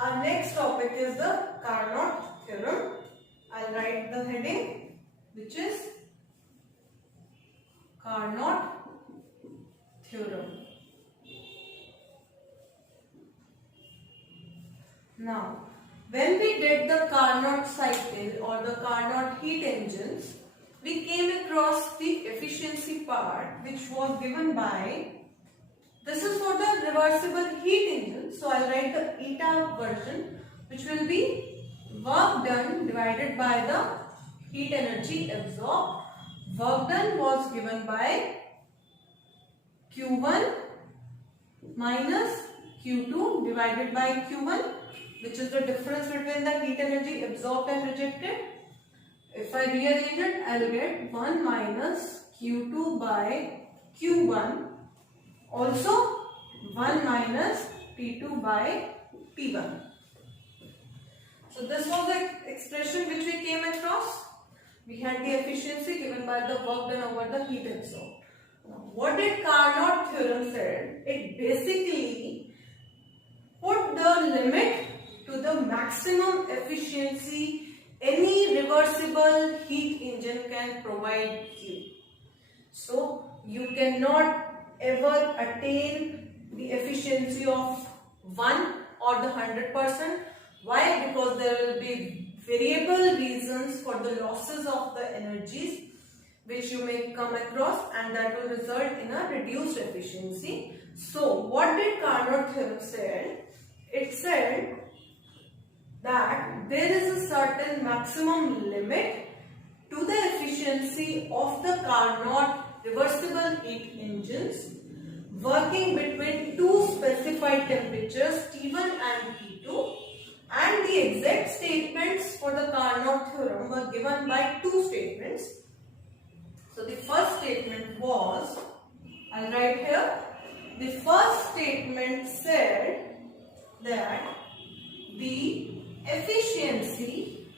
Our next topic is the Carnot theorem. I'll write the heading, which is Carnot theorem. Now, when we did the Carnot cycle or the Carnot heat engines, we came across the efficiency part, which was given by, this is for the reversible heat engine, so I'll write the eta version, which will be work done divided by the heat energy absorbed. Work done was given by Q1 minus Q2 divided by Q1, which is the difference between the heat energy absorbed and rejected. If I rearrange it, I will get 1 minus Q2 by Q1, also 1 minus P2 by P1. So this was the expression which we came across. We had the efficiency given by the work done over the heat absorbed. Now, what did Carnot theorem said? It basically put the limit to the maximum efficiency any reversible heat engine can provide you. So you cannot ever attain the efficiency of 1 or the 100%. Why? Because there will be variable reasons for the losses of the energies which you may come across, and that will result in a reduced efficiency. So what did Carnot theorem say? It said that there is a certain maximum limit to the efficiency of the Carnot reversible heat engines working between two specified temperatures T1 and T2, and the exact statements for the Carnot theorem were given by two statements. So the first statement was, I'll write here, the first statement said that the efficiency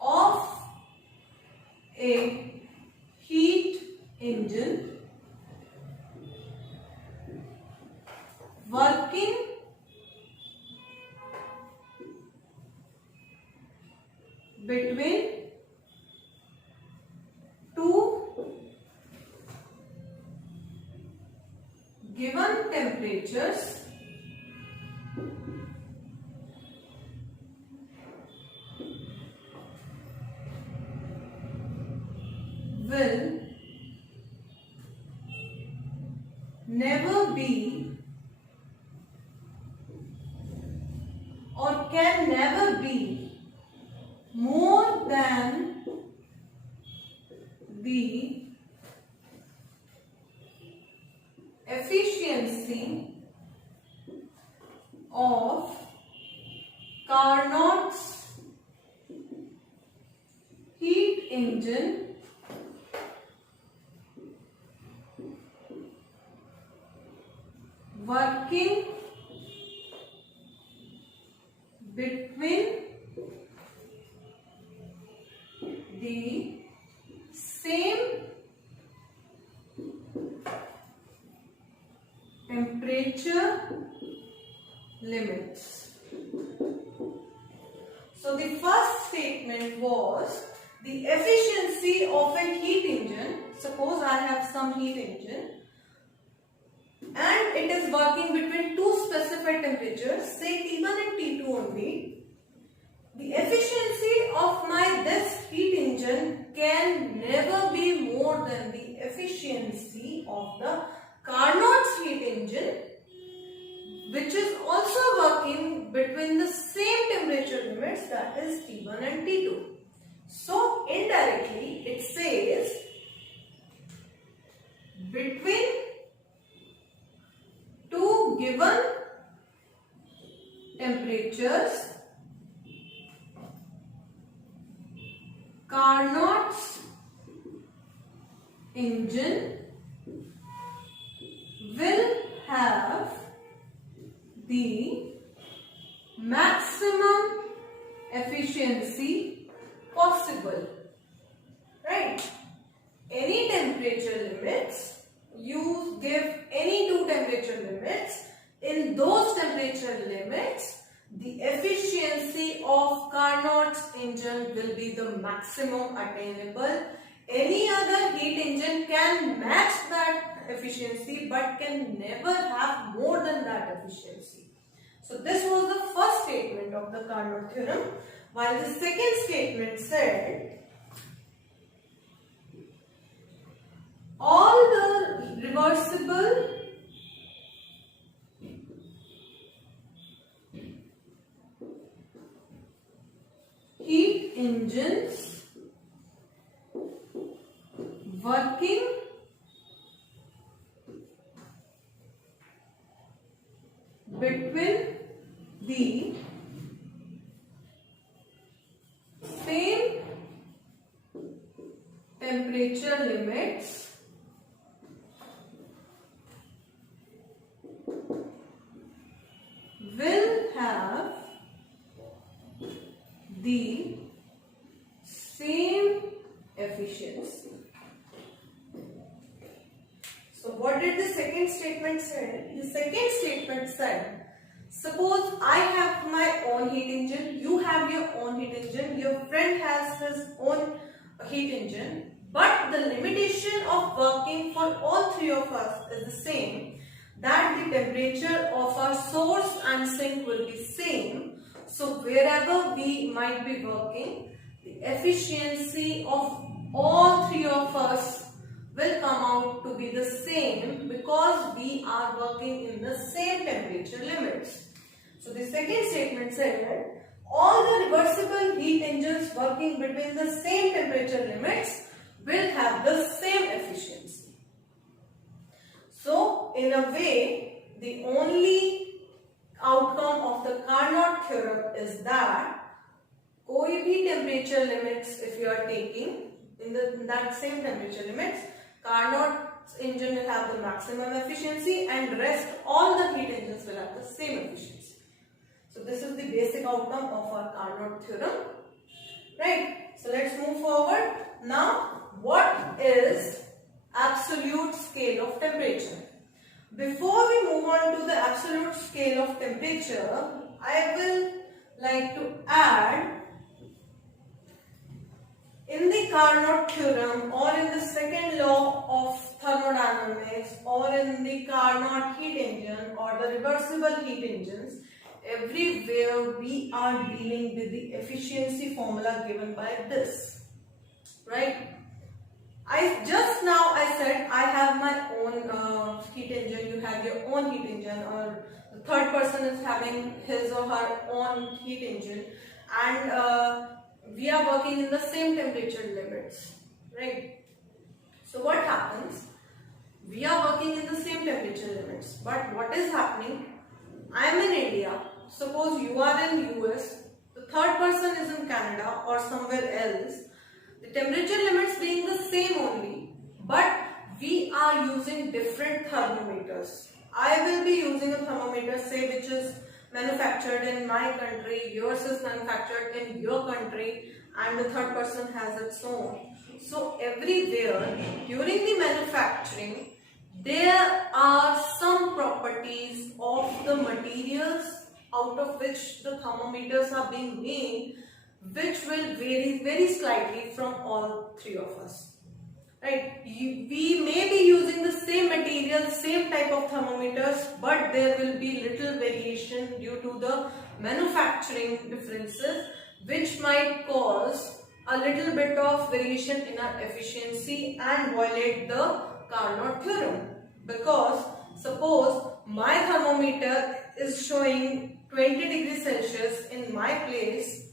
of a heat engine working between two given temperatures will never be or can never be more than the efficiency of Carnot's heat engine working between the same temperature limits. So the first statement was the efficiency of a heat engine. Suppose I have some heat engine and it is working between two specified temperatures, say T1 and T2 only. The efficiency of this heat engine can never be more than the efficiency of the Carnot's heat engine, which is also working between the same temperature limits, that is T1 and T2. So indirectly it says between two given temperatures, Carnot's engine will have the maximum efficiency possible, right? Any temperature limits, you give any two in those temperature limits, the efficiency of Carnot's engine will be the maximum attainable. Any other heat engine can match that efficiency but can never have more than that efficiency. So this was the first statement of the Carnot theorem, while the second statement said all the reversible heat engines working between the same temperature limits will have the same efficiency. So what did the second statement say? The second statement said, suppose I have my own heat engine, you have your own heat engine, your friend has his own heat engine, but the limitation of working for all three of us is the same, that the temperature of our source and sink will be same. So wherever we might be working, the efficiency of all three of us will come out to be the same because we are working in the same temperature limits. So the second statement said that all the reversible heat engines working between the same temperature limits will have the same efficiency. So in a way, the only outcome of the Carnot theorem is that कोई भी temperature limits if you are taking in that same temperature limits, Carnot's engine will have the maximum efficiency and rest all the heat engines will have the same efficiency. So this is the basic outcome of our Carnot theorem. Right. So let's move forward. Now what is absolute scale of temperature? Before we move on to the absolute scale of temperature, I will like to add, in the Carnot theorem or in the second law of thermodynamics or in the Carnot heat engine or the reversible heat engines, everywhere we are dealing with the efficiency formula given by this, right? Just now I said I have my own heat engine, you have your own heat engine, or the third person is having his or her own heat engine, and we are working in the same temperature limits, right? So what happens? We are working in the same temperature limits, but what is happening? I am in India, suppose you are in US, the third person is in Canada or somewhere else, the temperature limits being the same only, but we are using different thermometers. I will be using a thermometer, say, which is manufactured in my country, yours is manufactured in your country, and the third person has its own. So everywhere during the manufacturing, there are some properties of the materials out of which the thermometers are being made, which will vary very slightly from all three of us. Right? We may be using the same material, same type of thermometers, but there will be little variation due to the manufacturing differences, which might cause a little bit of variation in our efficiency and violate the Carnot theorem. Because suppose my thermometer is showing 20 degrees Celsius in my place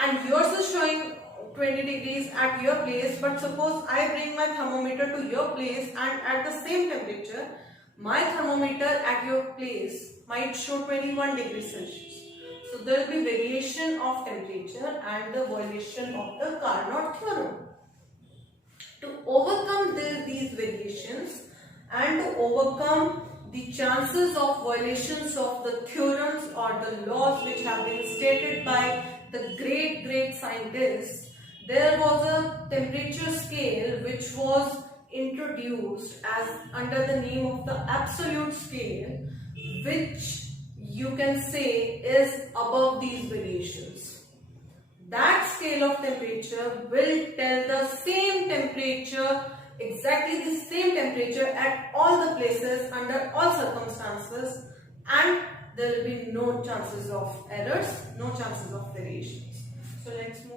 and yours is showing 20 degrees at your place, but suppose I bring my thermometer to your place and at the same temperature, my thermometer at your place might show 21 degrees Celsius. So there will be variation of temperature and the violation of the Carnot theorem. To overcome these variations and to overcome the chances of violations of the theorems or the laws which have been stated by the great scientists, there was a temperature scale which was introduced as under the name of the absolute scale, which you can say is above these variations. That scale of temperature will tell the same temperature, exactly the same temperature at all the places under all circumstances, and there will be no chances of errors, no chances of variations. So let's move